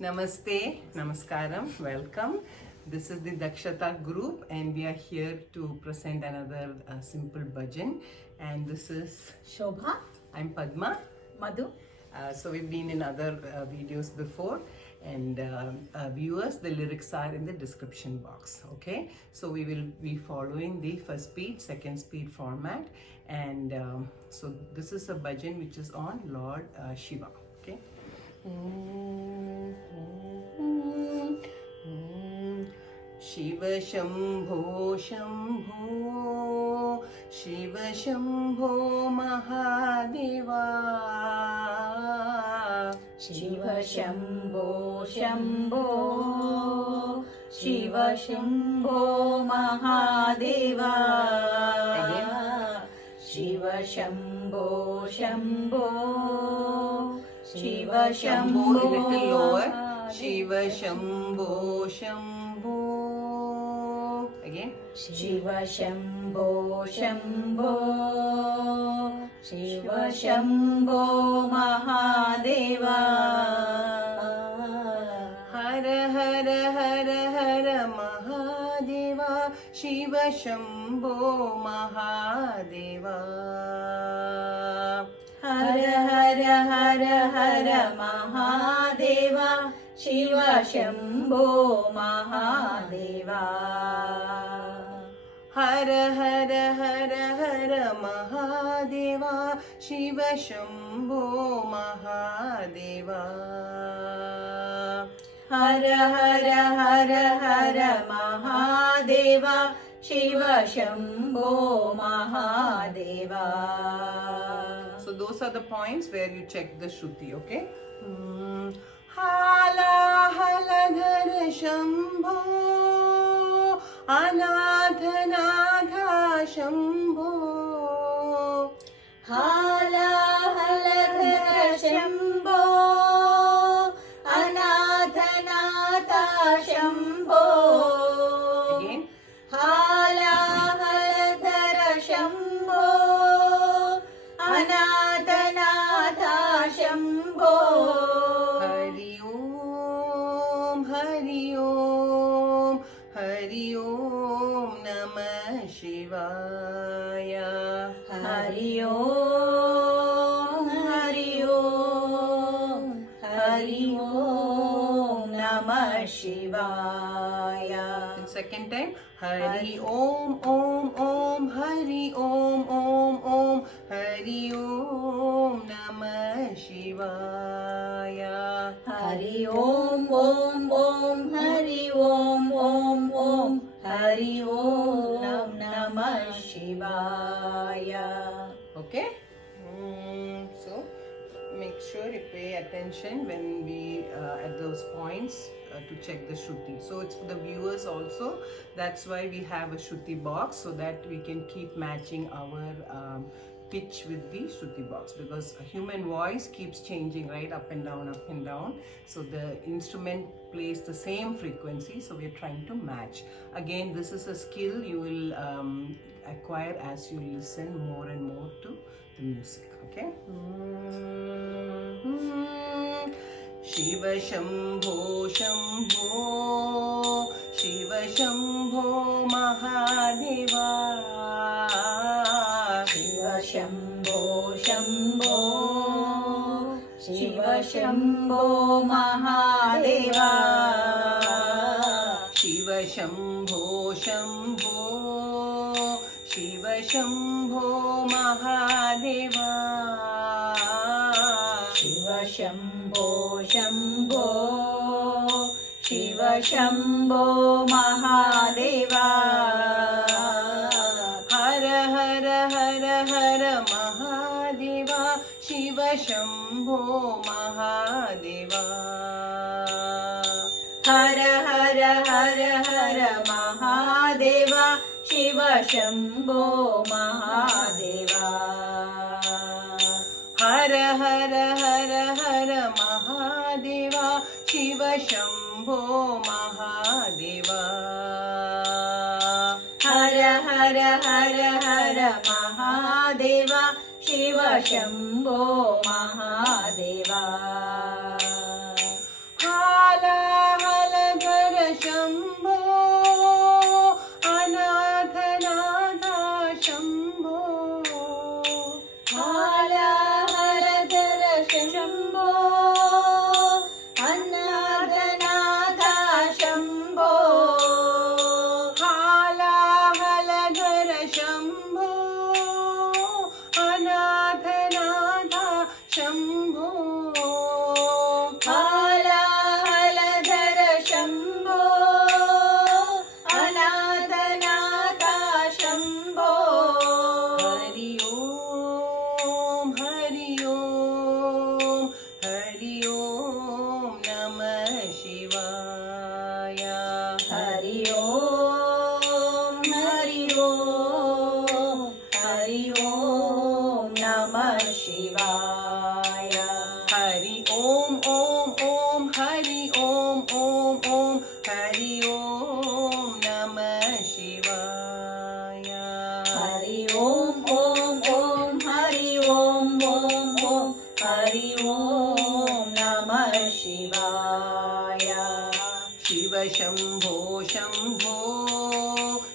Namaste, Namaskaram, welcome. This is the Dakshata group and we are here to present another simple bhajan. And this is Shobha, I'm Padma. Madhu. So we've been in other videos before, and viewers, the lyrics are in the description box. Okay, so we will be following the first speed, second speed format, and so this is a bhajan which is on Lord Shiva. Okay. Shiv Shambho Shambho Shiv Shambho Mahadeva Shiv Shambho Shambho Shiv Shambho Mahadeva Shiv Shambho Shambho Shiv Shambho a little lower Shiv Shambho Shambho again Shiv Shambho Shambho Shiv Shambho Mahadeva her her her her Mahadeva Shiv Shambho Mahadeva her her her her Mahadeva Shiv Shambho Mahadeva her her her her Mahadeva Shiv Shambho Mahadeva her her her her Mahadeva Shiv Shambho Mahadeva. So those are the points where you check the Shruti, okay? Hala haladhar shambho anathanatha shambho हाला हलधर Shambho अनाथनाथा Shambho. Again. हाला हलधर Shambho अनाथनाथा Shambho. Hari Om Hari Om Hari Om Namah Shivaya. Hari Om Hari Om Hari ओम नमः शिवाय. And second time, Hari Om Om Om Hari Om Om Om Hari Om Namah Shivaya. Hari Om Om Om Hari Om Om Om Hari ओम नमः शिवाय. Okay? So make sure you pay attention when we at those points to check the Shruti. So it's for the viewers also. That's why we have a Shruti box, so that we can keep matching our pitch with the Shruti box, because a human voice keeps changing, right? Up and down, up and down. So the instrument plays the same frequency, so we're trying to match. Again, this is a skill you will acquire as you listen more and more to the music. Okay? Shiva Shambho Shambho Shiva Shambho Mahadeva. Shiv Shambho Shambho Shiv Shambho Mahadeva. Shiv Shambho Shambho Shiv Shambho Mahadeva. Shiv Shambho Shambho Shiv Shambho Mahadeva. Her her her her Mahadeva Shiv Shambho Mahadeva. Her her her her Mahadeva Shiv Shambho Mahadeva. Her her her her Mahadeva Shiv Shambho Mahadeva. Her her her her Mahadeva Shiv Shambho Mahadeva. Her Hari Om Om Om Hari Om Namah Shivaya. Hari Om Om Om Hari Om Om Om Hari Om Namah Shivaya. Shiva Shambho Shambho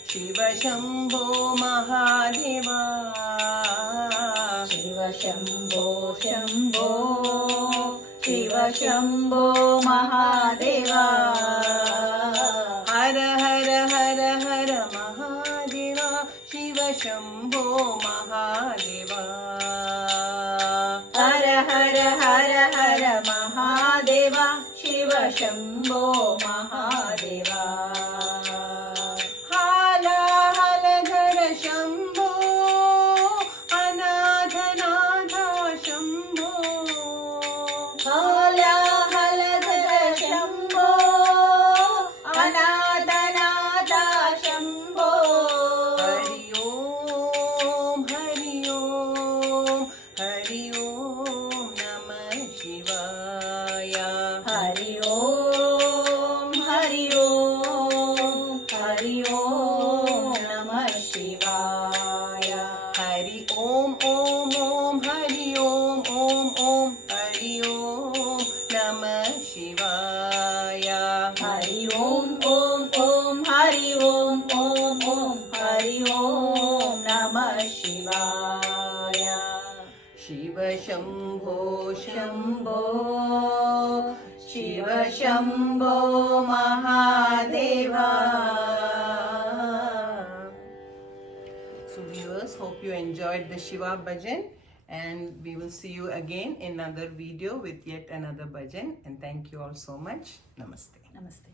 Shiva Shambho Mahadeva. Shiva Shambho Shambho Shiva Shambho Mahadeva. Hara Hara Hara Hara Mahadeva Shiva Shambho Mahadeva. Hara Hara Hara Hara Mahadeva Shiva Shambho Mahadeva. Hala Hala Dhara Shambho Anadha Nadha Shambho. Hala Haladhara Shambho Anadhanatha Shambho. Hari Om Hari Om Hari Om Namah Shivaya. Hari Om Hari Om Hari Om Namah Shivaya. Hari Om Om Om Hari Om Om Om Hari Om Namah Shivaya. Hari Om Om Om Hari Om Om Om Hari Om Namah Shivaya. Shiva Shambho Shambho Shambho Shiva Shambho Mahadeva. So viewers, hope you enjoyed the Shiva bhajan, and we will see you again in another video with yet another bhajan, and thank you all so much. Namaste. Namaste.